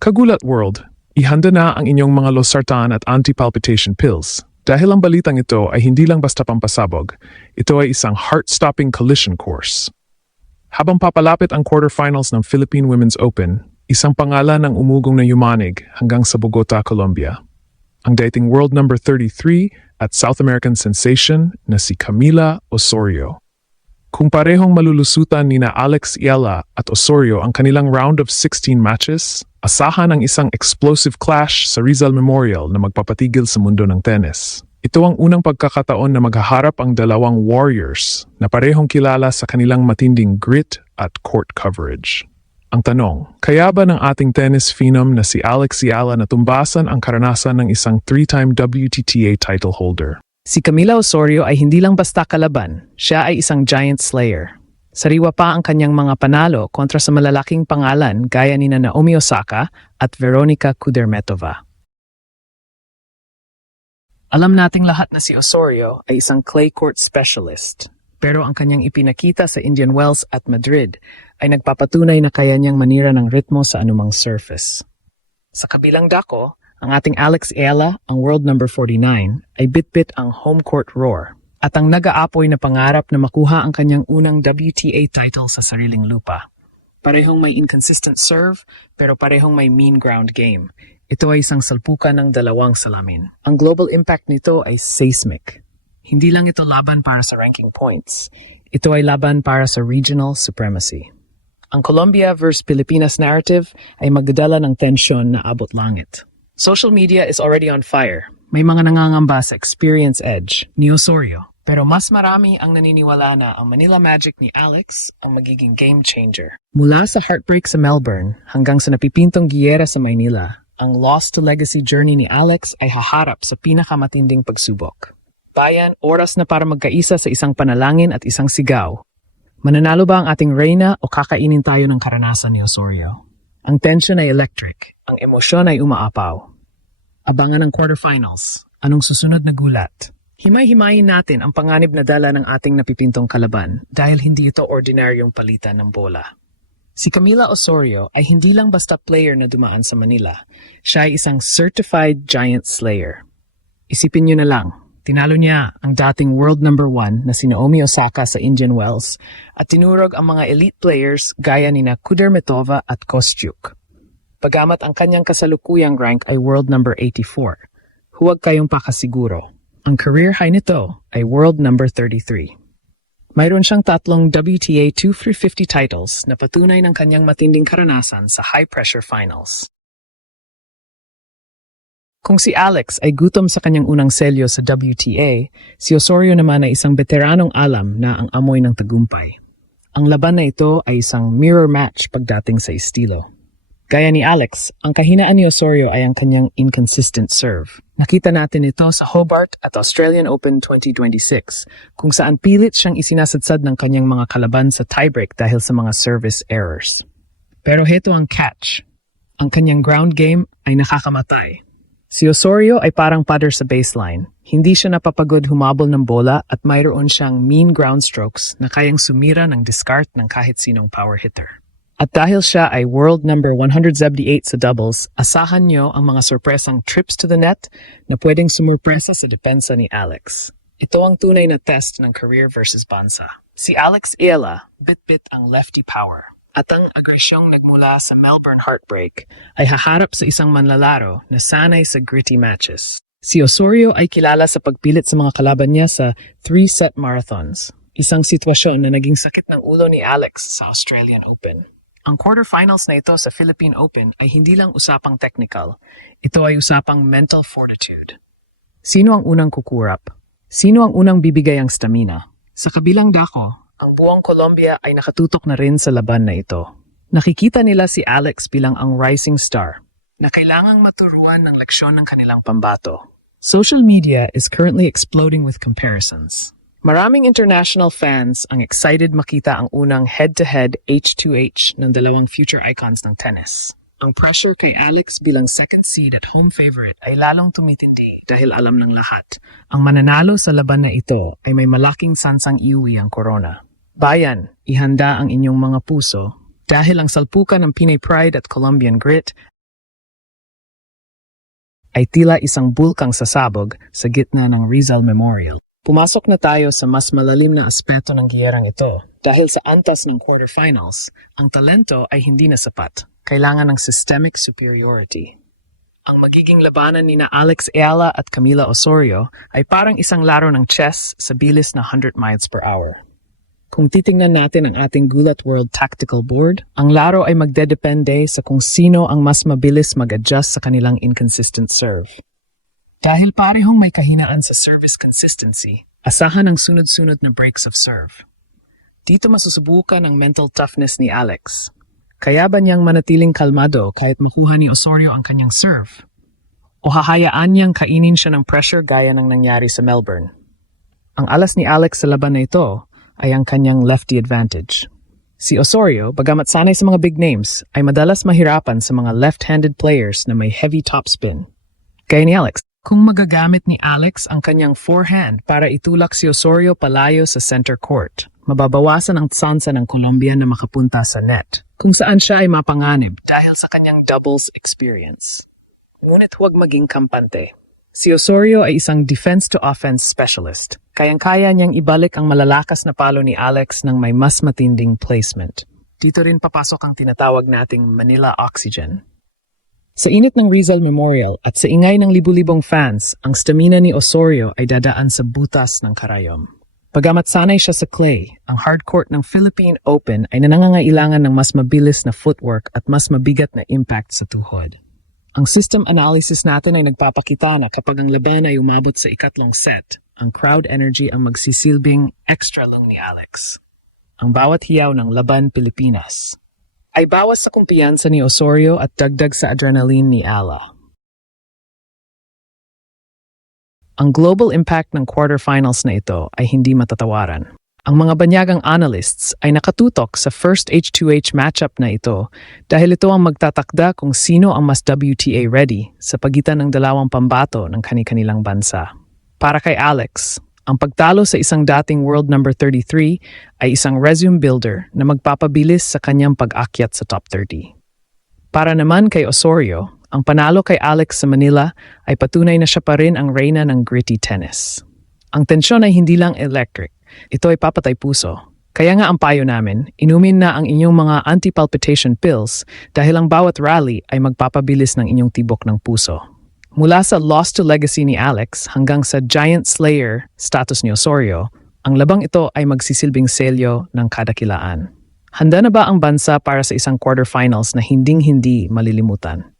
Kagulat World, ihanda na ang inyong mga losartan at anti-palpitation pills. Dahil ang balitang ito ay hindi lang basta pampasabog, ito ay isang heart-stopping collision course. Habang papalapit ang quarterfinals ng Philippine Women's Open, isang pangalan ang umugong na yumanig hanggang sa Bogota, Colombia. Ang dating world number 33 at South American sensation na si Camila Osorio. Kung parehong malulusutan nina Alex Iala at Osorio ang kanilang round of 16 matches, asahan ang isang explosive clash sa Rizal Memorial na magpapatigil sa mundo ng tennis. Ito ang unang pagkakataon na maghaharap ang dalawang warriors na parehong kilala sa kanilang matinding grit at court coverage. Ang tanong, kaya ba ng ating tennis phenom na si Alex Iala natumbasan ang karanasan ng isang 3-time WTTA title holder? Si Camila Osorio ay hindi lang basta kalaban, siya ay isang giant slayer. Sariwa pa ang kanyang mga panalo kontra sa malalaking pangalan gaya ni Naomi Osaka at Veronika Kudermetova. Alam nating lahat na si Osorio ay isang clay court specialist, pero ang kanyang ipinakita sa Indian Wells at Madrid ay nagpapatunay na kaya niyang manira ng ritmo sa anumang surface. Sa kabilang dako, ang ating Alex Iala, ang world number 49, ay bitbit ang home court roar at ang nag-aapoy na pangarap na makuha ang kanyang unang WTA title sa sariling lupa. Parehong may inconsistent serve, pero parehong may mean ground game. Ito ay isang salpukan ng dalawang salamin. Ang global impact nito ay seismic. Hindi lang ito laban para sa ranking points. Ito ay laban para sa regional supremacy. Ang Colombia versus Pilipinas narrative ay magdadala ng tensyon na abot langit. Social media is already on fire. May mga nangangamba sa experience edge ni Osorio. Pero mas marami ang naniniwala na ang Manila Magic ni Alex ang magiging game changer. Mula sa heartbreak sa Melbourne hanggang sa napipintong giyera sa Maynila, ang lost to legacy journey ni Alex ay haharap sa pinakamatinding pagsubok. Bayan, oras na para magkaisa sa isang panalangin at isang sigaw. Mananalo ba ang ating reyna o kakainin tayo ng karanasan ni Osorio? Ang tension ay electric, ang emosyon ay umaapaw. Abangan ang quarterfinals. Anong susunod na gulat? Himay-himayin natin ang panganib na dala ng ating napipintong kalaban dahil hindi ito ordinaryong palitan ng bola. Si Camila Osorio ay hindi lang basta player na dumaan sa Manila. Siya ay isang certified giant slayer. Isipin niyo na lang, tinalo niya ang dating world number 1 na si Naomi Osaka sa Indian Wells at tinurog ang mga elite players gaya ni Kudermetova at Kostyuk. Pagamat ang kanyang kasalukuyang rank ay world number 84, huwag kayong pakasiguro. Ang career high nito ay world number 33. Mayroon siyang 3 WTA 250 titles na patunay ng kanyang matinding karanasan sa high-pressure finals. Kung si Alex ay gutom sa kanyang unang selyo sa WTA, si Osorio naman ay isang veteranong alam na ang amoy ng tagumpay. Ang laban na ito ay isang mirror match pagdating sa estilo. Gaya ni Alex, ang kahinaan ni Osorio ay ang kanyang inconsistent serve. Nakita natin ito sa Hobart at Australian Open 2026, kung saan pilit siyang isinasadsad ng kanyang mga kalaban sa tiebreak dahil sa mga service errors. Pero heto ang catch. Ang kanyang ground game ay nakakamatay. Si Osorio ay parang pader sa baseline. Hindi siya napapagod humabol ng bola at mayroon siyang mean ground strokes na kayang sumira ng discard ng kahit sinong power hitter. At dahil siya ay world number 178 sa doubles, asahan nyo ang mga sorpresang trips to the net na pwedeng sumurpresa sa depensa ni Alex. Ito ang tunay na test ng career versus bansa. Si Alex Iala, bit-bit ang lefty power. At ang agresyong nagmula sa Melbourne heartbreak ay haharap sa isang manlalaro na sanay sa gritty matches. Si Osorio ay kilala sa pagpilit sa mga kalaban niya sa 3-set marathons. Isang sitwasyon na naging sakit ng ulo ni Alex sa Australian Open. Ang quarterfinals na ito sa Philippine Open ay hindi lang usapang technical. Ito ay usapang mental fortitude. Sino ang unang kukurap? Sino ang unang bibigay ang stamina? Sa kabilang dako, ang buong Colombia ay nakatutok na rin sa laban na ito. Nakikita nila si Alex bilang ang rising star na kailangang maturuan ng leksyon ng kanilang pambato. Social media is currently exploding with comparisons. Maraming international fans ang excited makita ang unang head-to-head H2H ng dalawang future icons ng tennis. Ang pressure kay Alex bilang second seed at home favorite ay lalong tumitindi dahil alam ng lahat. Ang mananalo sa laban na ito ay may malaking sansang iuwi ang korona. Bayan, ihanda ang inyong mga puso dahil ang salpukan ng Pinay Pride at Colombian Grit ay tila isang bulkang sasabog sa gitna ng Rizal Memorial. Pumasok na tayo sa mas malalim na aspeto ng giyerang ito. Dahil sa antas ng quarterfinals, ang talento ay hindi na sapat. Kailangan ng systemic superiority. Ang magiging labanan ni na Alex Ayala at Camila Osorio ay parang isang laro ng chess sa bilis na 100 miles per hour. Kung titingnan natin ang ating Gulat World Tactical Board, ang laro ay magdedepende sa kung sino ang mas mabilis mag-adjust sa kanilang inconsistent serve. Dahil parehong may kahinaan sa service consistency, asahan ang sunod-sunod na breaks of serve. Dito masusubukan ang mental toughness ni Alex. Kaya ba niyang manatiling kalmado kahit makuha ni Osorio ang kanyang serve? O hahayaan niyang kainin siya ng pressure gaya ng nangyari sa Melbourne? Ang alas ni Alex sa laban na ito ay ang kanyang lefty advantage. Si Osorio, bagamat sanay sa mga big names, ay madalas mahirapan sa mga left-handed players na may heavy topspin. Gaya ni Alex, kung magagamit ni Alex ang kanyang forehand para itulak si Osorio palayo sa center court, mababawasan ang tsansa ng Colombian na makapunta sa net, kung saan siya ay mapanganib dahil sa kanyang doubles experience. Ngunit huwag maging kampante. Si Osorio ay isang defense-to-offense specialist. Kayang-kaya niyang ibalik ang malalakas na palo ni Alex ng may mas matinding placement. Dito rin papasok ang tinatawag nating Manila Oxygen. Sa init ng Rizal Memorial at sa ingay ng libu-libong fans, ang stamina ni Osorio ay dadaan sa butas ng karayom. Bagamat sanay siya sa clay, ang hardcourt ng Philippine Open ay nangangailangan ng mas mabilis na footwork at mas mabigat na impact sa tuhod. Ang system analysis natin ay nagpapakita na kapag ang laban ay umabot sa ikatlong set, ang crowd energy ang magsisilbing extra lang ni Alex. Ang bawat hiyaw ng Laban Pilipinas ay bawas sa kumpiyansa ni Osorio at dagdag sa adrenaline ni Ala. Ang global impact ng quarterfinals na ito ay hindi matatawaran. Ang mga banyagang analysts ay nakatutok sa first H2H matchup na ito dahil ito ang magtatakda kung sino ang mas WTA ready sa pagitan ng dalawang pambato ng kani-kanilang bansa. Para kay Alex, ang pagtalo sa isang dating world number 33 ay isang resume builder na magpapabilis sa kanyang pag-akyat sa top 30. Para naman kay Osorio, ang panalo kay Alex sa Manila ay patunay na siya pa rin ang reyna ng gritty tennis. Ang tensyon ay hindi lang electric, ito ay papatay puso. Kaya nga ang payo namin, inumin na ang inyong mga anti-palpitation pills dahil ang bawat rally ay magpapabilis ng inyong tibok ng puso. Mula sa loss to legacy ni Alex hanggang sa giant slayer status ni Osorio, ang labang ito ay magsisilbing selyo ng kadakilaan. Handa na ba ang bansa para sa isang quarterfinals na hinding-hindi malilimutan?